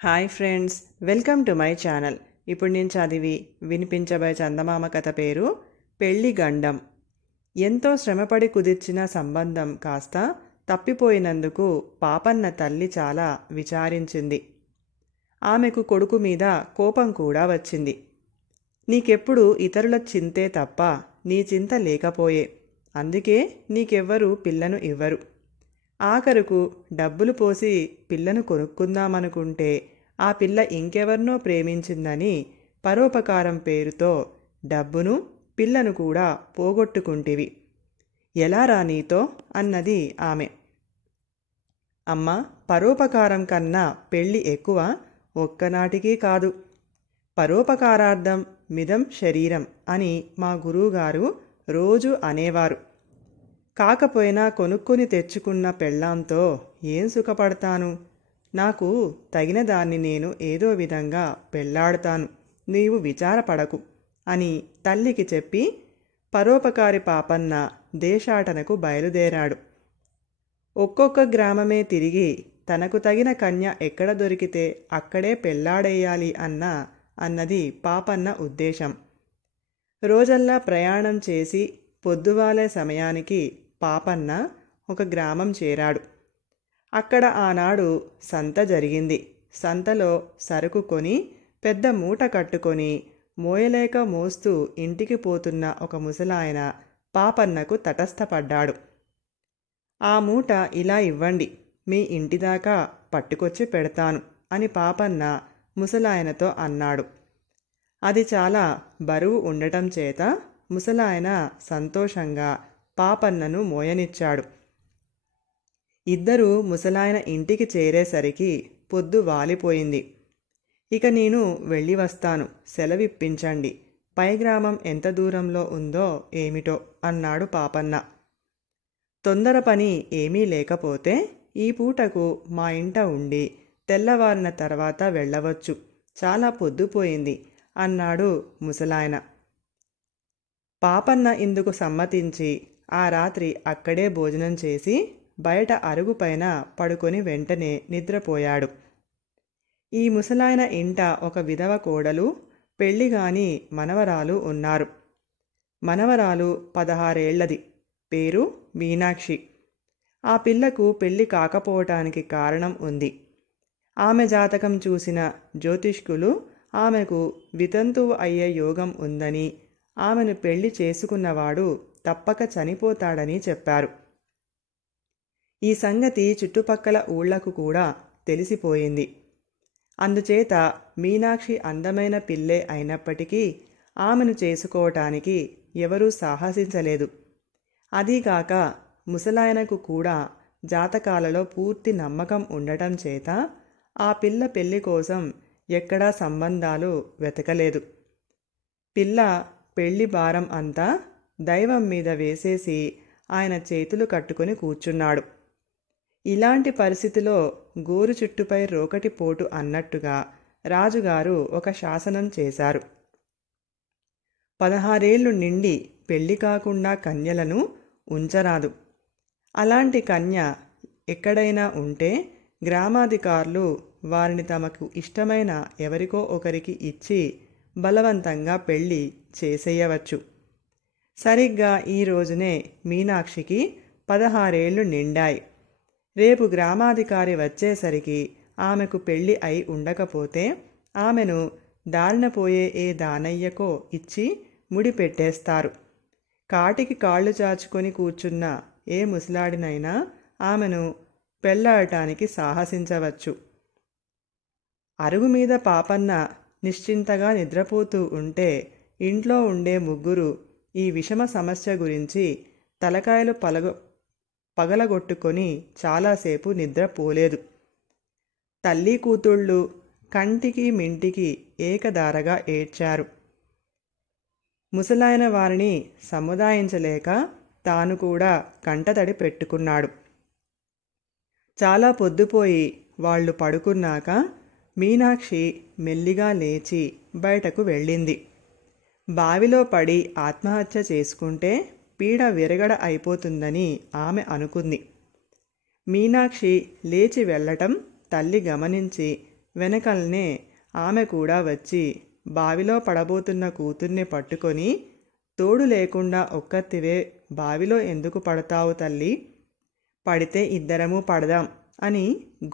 Hi friends, welcome to my channel. ఇప్పుడు నేను చదివి వినిపించబోయే చందమామ కథ పేరు పెళ్లి గండం. ఎంతో శ్రమపడి కుదిర్చిన సంబంధం కాస్త తప్పిపోయినందుకు పాపన్న తల్లి చాలా విచారించింది. ఆమెకు కొడుకు మీద కోపం కూడా వచ్చింది. నీకెప్పుడు ఇతరుల చింతే తప్ప నీ చింత లేకపోయే, అందుకే నీకెవ్వరూ పిల్లను ఇవ్వరు. ఆఖరుకు డబ్బులు పోసి పిల్లను కొనుక్కుందామనుకుంటే ఆ పిల్ల ఇంకెవర్నో ప్రేమించిందని పరోపకారం పేరుతో డబ్బును పిల్లను కూడా పోగొట్టుకుంటివి. ఎలా రా నీతో అన్నది ఆమె. అమ్మ, పరోపకారం కన్నా పెళ్ళి ఎక్కువ ఒక్కనాటికి కాదు. పరోపకారార్థం మిదం శరీరం అని మా గురువుగారు రోజు అనేవారు. కాకపోయినా కొనుక్కొని తెచ్చుకున్న పెళ్ళాంతో ఏం సుఖపడతాను? నాకు తగిన దాన్ని నేను ఏదో విధంగా పెళ్ళాడతాను, నీవు విచారపడకు అని తల్లికి చెప్పి పరోపకారి పాపన్న దేశాటనకు బయలుదేరాడు. ఒక్కొక్క గ్రామమే తిరిగి తనకు తగిన కన్య ఎక్కడ దొరికితే అక్కడే పెళ్ళాడేయాలి అన్నది పాపన్న ఉద్దేశం. రోజల్లా ప్రయాణం చేసి పొద్దువాలే సమయానికి పాపన్న ఒక గ్రామం చేరాడు. అక్కడ ఆనాడు సంత జరిగింది. సంతలో సరుకు కొని పెద్ద మూట కట్టుకొని మోయలేక మోస్తూ ఇంటికి పోతున్న ఒక ముసలాయన పాపన్నకు తటస్థపడ్డాడు. ఆ మూట ఇలా ఇవ్వండి, మీ ఇంటిదాకా పట్టుకొచ్చి పెడతాను అని పాపన్న ముసలాయనతో అన్నాడు. అది చాలా బరువు ఉండటం చేత ముసలాయన సంతోషంగా పాపన్నను మోయనిచ్చాడు. ఇద్దరూ ముసలాయన ఇంటికి చేరేసరికి పొద్దు వాలిపోయింది. ఇక నేను వెళ్ళి వస్తాను, సెలవిప్పించండి, పై గ్రామం ఎంత దూరంలో ఉందో ఏమిటో అన్నాడు పాపన్న. తొందర పని ఏమీ లేకపోతే ఈ పూటకు మా ఇంట ఉండి తెల్లవారిన తర్వాత వెళ్ళవచ్చు, చాలా పొద్దుపోయింది అన్నాడు ముసలాయన. పాపన్న ఇందుకు సమ్మతించి ఆ రాత్రి అక్కడే భోజనం చేసి బయట అరుగుపైన పడుకొని వెంటనే నిద్రపోయాడు. ఈ ముసలాయన ఇంట ఒక విధవ కోడలు, పెళ్లిగాని మనవరాలు ఉన్నారు. మనవరాలు 16 ఏళ్లది, పేరు మీనాక్షి. ఆ పిల్లకు పెళ్లి కాకపోవటానికి కారణం ఉంది. ఆమె జాతకం చూసిన జ్యోతిష్కులు ఆమెకు వితంతువు అయ్యే యోగం ఉందని, ఆమెను పెళ్లి చేసుకున్నవాడు తప్పక చనిపోతాడని చెప్పారు. ఈ సంగతి చుట్టుపక్కల ఊళ్లకు కూడా తెలిసిపోయింది. అందుచేత మీనాక్షి అందమైన పిల్లే అయినప్పటికీ ఆమెను చేసుకోవటానికి ఎవరూ సాహసించలేదు. అదీగాక ముసలాయనకు కూడా జాతకాలలో పూర్తి నమ్మకం ఉండటం చేత ఆ పిల్ల పెళ్లి కోసం ఎక్కడా సంబంధాలు వెతకలేదు. పిల్ల పెళ్లి భారం అంతా దైవం మీద వేసేసి ఆయన చేతులు కట్టుకుని కూర్చున్నాడు. ఇలాంటి పరిస్థితిలో గోరు చుట్టుపై రోకటి పోటు అన్నట్టుగా రాజుగారు ఒక శాసనం చేశారు. 16 ఏళ్లు నిండి పెళ్లి కాకుండా కన్యలను ఉంచరాదు. అలాంటి కన్య ఎక్కడైనా ఉంటే గ్రామాధికారులు వారిని తమకు ఇష్టమైన ఎవరికో ఒకరికి ఇచ్చి బలవంతంగా పెళ్లి చేసేయవచ్చు. సరిగ్గా ఈ రోజునే మీనాక్షికి 16 ఏళ్లు నిండాయి. రేపు గ్రామాధికారి వచ్చేసరికి ఆమెకు పెళ్లి అయి ఉండకపోతే ఆమెను దారిన పోయే ఏ దానయ్యకో ఇచ్చి ముడి పెట్టేస్తారు. కాటికి కాళ్ళు చాచుకొని కూర్చున్న ఏ ముసలాడినైనా ఆమెను పెళ్లాడటానికి సాహసించవచ్చు. అరుగు మీద పాపన్న నిశ్చింతగా నిద్రపోతూ ఉంటే ఇంట్లో ఉండే ముగ్గురు ఈ విషమ సమస్య గురించి తలకాయలు పగలగొట్టుకొని చాలాసేపు నిద్రపోలేదు. తల్లి కూతుళ్ళు కంటికి మింటికి ఏకధారగా ఏడ్చారు. ముసలాయన వారిని సముదాయించలేక తాను కూడా కంటతడి పెట్టుకున్నాడు. చాలా పొద్దుపోయి వాళ్ళు పడుకున్నాక మీనాక్షి మెల్లిగా లేచి బయటకు వెళ్ళింది. బావిలో పడి ఆత్మహత్య చేసుకుంటే పీడ విరగడ అయిపోతుందని ఆమె అనుకుంది. మీనాక్షి లేచి వెళ్ళటం తల్లి గమనించి వెనకల్నే ఆమె కూడా వచ్చి బావిలో పడబోతున్న కూతుర్ని పట్టుకొని, తోడు లేకుండా ఒక్కత్తివే బావిలో ఎందుకు పడతావు తల్లి? పడితే ఇద్దరము పడదాం అని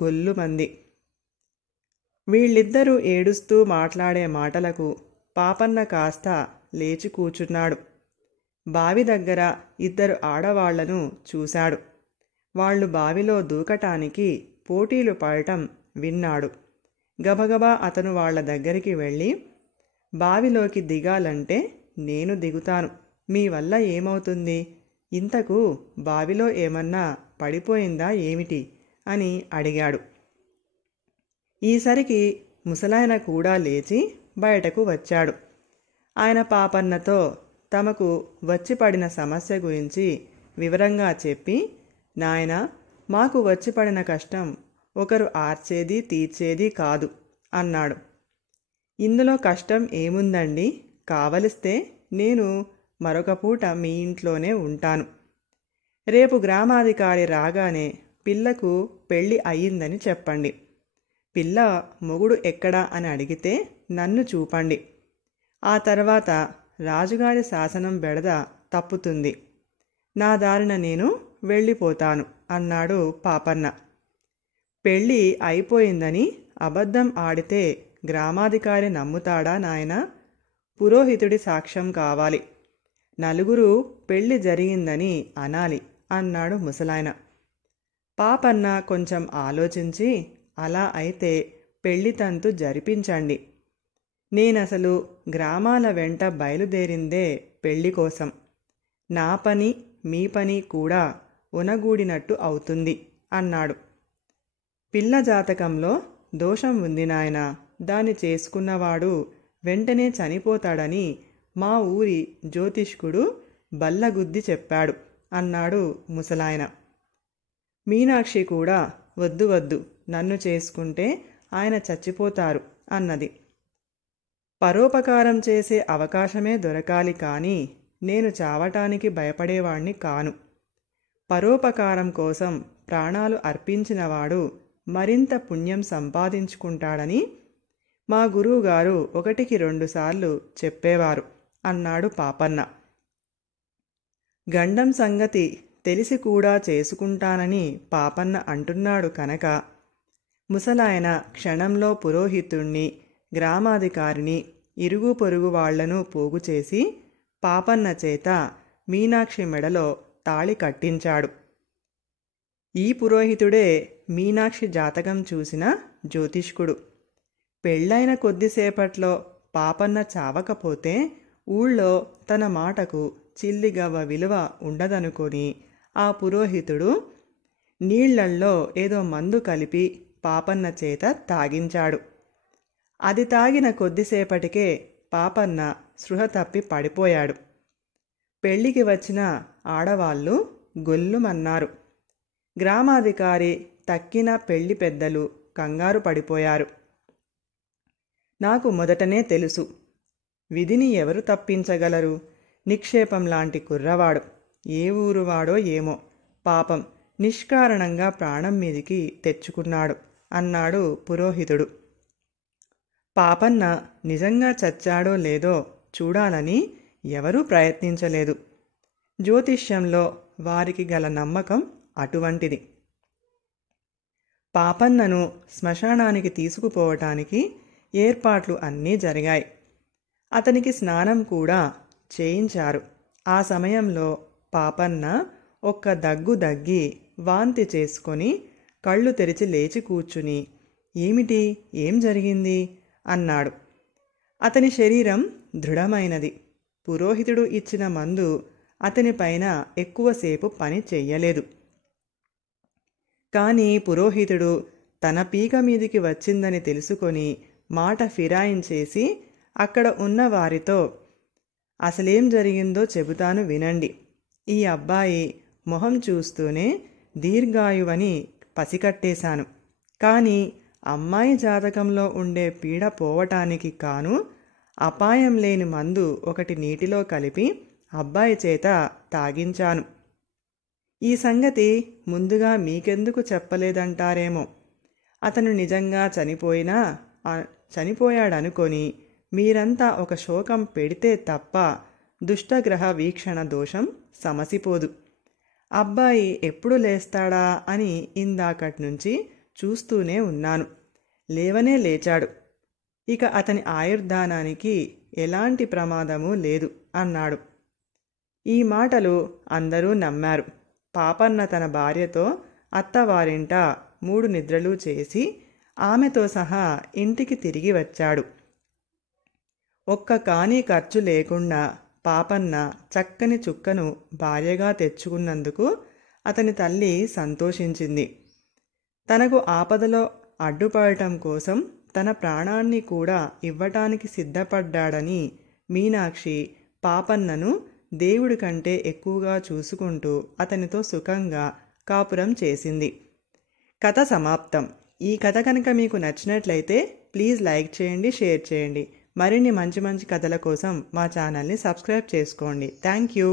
గొల్లుమంది. వీళ్ళిద్దరూ ఏడుస్తూ మాట్లాడే మాటలకు పాపన్న కాస్త లేచి కూచున్నాడు. బావి దగ్గర ఇద్దరు ఆడవాళ్లను చూశాడు. వాళ్ళు బావిలో దూకటానికి పోటీలు పడటం విన్నాడు. గబగబా అతను వాళ్ల దగ్గరికి వెళ్ళి, బావిలోకి దిగాలంటే నేను దిగుతాను, మీ వల్ల ఏమవుతుంది? ఇంతకు బావిలో ఏమన్నా పడిపోయిందా ఏమిటి అని అడిగాడు. ఈసరికి ముసలాయన కూడా లేచి బయటకు వచ్చాడు. ఆయన పాపన్నతో తమకు వచ్చి పడిన సమస్య గురించి వివరంగా చెప్పి, నాయనా, మాకు వచ్చి పడిన కష్టం ఒకరు ఆర్చేది తీర్చేది కాదు అన్నాడు. ఇందులో కష్టం ఏముందండి? కావలిస్తే నేను మరొక పూట మీ ఇంట్లోనే ఉంటాను. రేపు గ్రామాధికారి రాగానే పిల్లకు పెళ్ళి అయ్యిందని చెప్పండి. పిల్ల మొగుడు ఎక్కడా అని అడిగితే నన్ను చూపండి. ఆ తర్వాత రాజుగారి శాసనం బెడద తప్పుతుంది. నా దారిన నేను వెళ్ళిపోతాను అన్నాడు పాపన్న. పెళ్ళి అయిపోయిందని అబద్ధం ఆడితే గ్రామాధికారి నమ్ముతాడా నాయనా? పురోహితుడి సాక్ష్యం కావాలి. నలుగురు పెళ్ళి జరిగిందని అనాలి అన్నాడు ముసలాయన. పాపన్న కొంచెం ఆలోచించి, అలా అయితే పెళ్లి తంతు జరిపించండి. నేనసలు గ్రామాల వెంట బయలుదేరిందే పెళ్లి కోసం. నా పని మీ పని కూడా ఉనగూడినట్టు అవుతుంది అన్నాడు. పిల్ల జాతకంలో దోషం ఉంది నాయనా, దాన్ని చేసుకున్నవాడు వెంటనే చనిపోతాడని మా ఊరి జ్యోతిష్కుడు బల్లగుద్ది చెప్పాడు అన్నాడు ముసలాయన. మీనాక్షి కూడా వద్దు వద్దు, నన్ను చేసుకుంటే ఆయన చచ్చిపోతారు అన్నది. పరోపకారం చేసే అవకాశమే దొరకాలి కానీ నేను చావటానికి భయపడేవాణ్ణి కాను. పరోపకారం కోసం ప్రాణాలు అర్పించినవాడు మరింత పుణ్యం సంపాదించుకుంటాడని మా గురువుగారు 1-2 సార్లు చెప్పేవారు అన్నాడు పాపన్న. గండం సంగతి తెలిసి కూడా చేసుకుంటానని పాపన్న అంటున్నాడు కనుక ముసలాయన క్షణంలో పురోహితుణ్ణి, గ్రామాధికారిని, ఇరుగు పొరుగు వాళ్లను పోగు చేసి పాపన్న చేత మీనాక్షి మెడలో తాళి కట్టించాడు. ఈ పురోహితుడే మీనాక్షి జాతకం చూసిన జ్యోతిష్కుడు. పెళ్ళైన కొద్దిసేపట్లో పాపన్న చావకపోతే ఊళ్ళో తన మాటకు చిల్లిగవ్వ విలువ ఉండదనుకొని ఆ పురోహితుడు నీళ్లల్లో ఏదో మందు కలిపి పాపన్న చేత తాగించాడు. అది తాగిన కొద్దిసేపటికే పాపన్న స్పృహ తప్పి పడిపోయాడు. పెళ్లికి వచ్చిన ఆడవాళ్లు గొల్లుమన్నారు. గ్రామాధికారి తక్కిన పెళ్లి పెద్దలు కంగారు పడిపోయారు. నాకు మొదటనే తెలుసు, విధిని ఎవరు తప్పించగలరు? నిక్షేపం లాంటి కుర్రవాడు, ఏ ఊరువాడో ఏమో, పాపం నిష్కారణంగా ప్రాణం మీదికి తెచ్చుకున్నాడు అన్నాడు పురోహితుడు. పాపన్న నిజంగా చచ్చాడో లేదో చూడాలని ఎవరూ ప్రయత్నించలేదు. జ్యోతిష్యంలో వారికి గల నమ్మకం అటువంటిది. పాపన్నను శ్మశానానికి తీసుకుపోవటానికి ఏర్పాట్లు అన్నీ జరిగాయి. అతనికి స్నానం కూడా చేయించారు. ఆ సమయంలో పాపన్న ఒక్క దగ్గు దగ్గి వాంతి చేసుకొని కళ్ళు తెరిచి లేచి కూర్చుని, ఏమిటి, ఏం జరిగింది అన్నాడు. అతని శరీరం దృఢమైనది. పురోహితుడు ఇచ్చిన మందు అతనిపైన ఎక్కువసేపు పని చెయ్యలేదు. కానీ పురోహితుడు తన పీక మీదికి వచ్చిందని తెలుసుకొని మాట ఫిరాయించేసి అక్కడ ఉన్న వారితో, అసలేం జరిగిందో చెబుతాను వినండి. ఈ అబ్బాయి మొహం చూస్తూనే దీర్ఘాయువని పసికట్టేశాను. కానీ అమ్మాయి జాతకంలో ఉండే పీడ పోవటానికి కాను అపాయం లేని మందు ఒకటి నీటిలో కలిపి అబ్బాయి చేత తాగించాను. ఈ సంగతి ముందుగా మీకెందుకు చెప్పలేదంటారేమో. అతను నిజంగా చనిపోయాడనుకొని మీరంతా ఒక శోకం పెడితే తప్ప దుష్టగ్రహ వీక్షణ దోషం సమసిపోదు. అబ్బాయి ఎప్పుడు లేస్తాడా అని ఇందాకటి నుంచి చూస్తూనే ఉన్నాను. లేవనే లేచాడు. ఇక అతని ఆయుర్దానానికి ఎలాంటి ప్రమాదమూ లేదు అన్నాడు. ఈ మాటలు అందరూ నమ్మారు. పాపన్న తన భార్యతో అత్తవారింట 3 నిద్రలు చేసి ఆమెతో సహా ఇంటికి తిరిగి వచ్చాడు. ఒక్క కాని ఖర్చు లేకుండా పాపన్న చక్కని చుక్కను భార్యగా తెచ్చుకున్నందుకు అతని తల్లి సంతోషించింది. తనకు ఆపదలో అడ్డుపడటం కోసం తన ప్రాణాన్ని కూడా ఇవ్వటానికి సిద్ధపడ్డాడని మీనాక్షి పాపన్నను దేవుడి కంటే ఎక్కువగా చూసుకుంటూ అతనితో సుఖంగా కాపురం చేసింది. కథ సమాప్తం. ఈ కథ కనుక మీకు నచ్చినట్లయితే ప్లీజ్ లైక్ చేయండి, షేర్ చేయండి. మరిన్ని మంచి మంచి కథల కోసం మా ఛానల్ని సబ్స్క్రైబ్ చేసుకోండి. Thank you.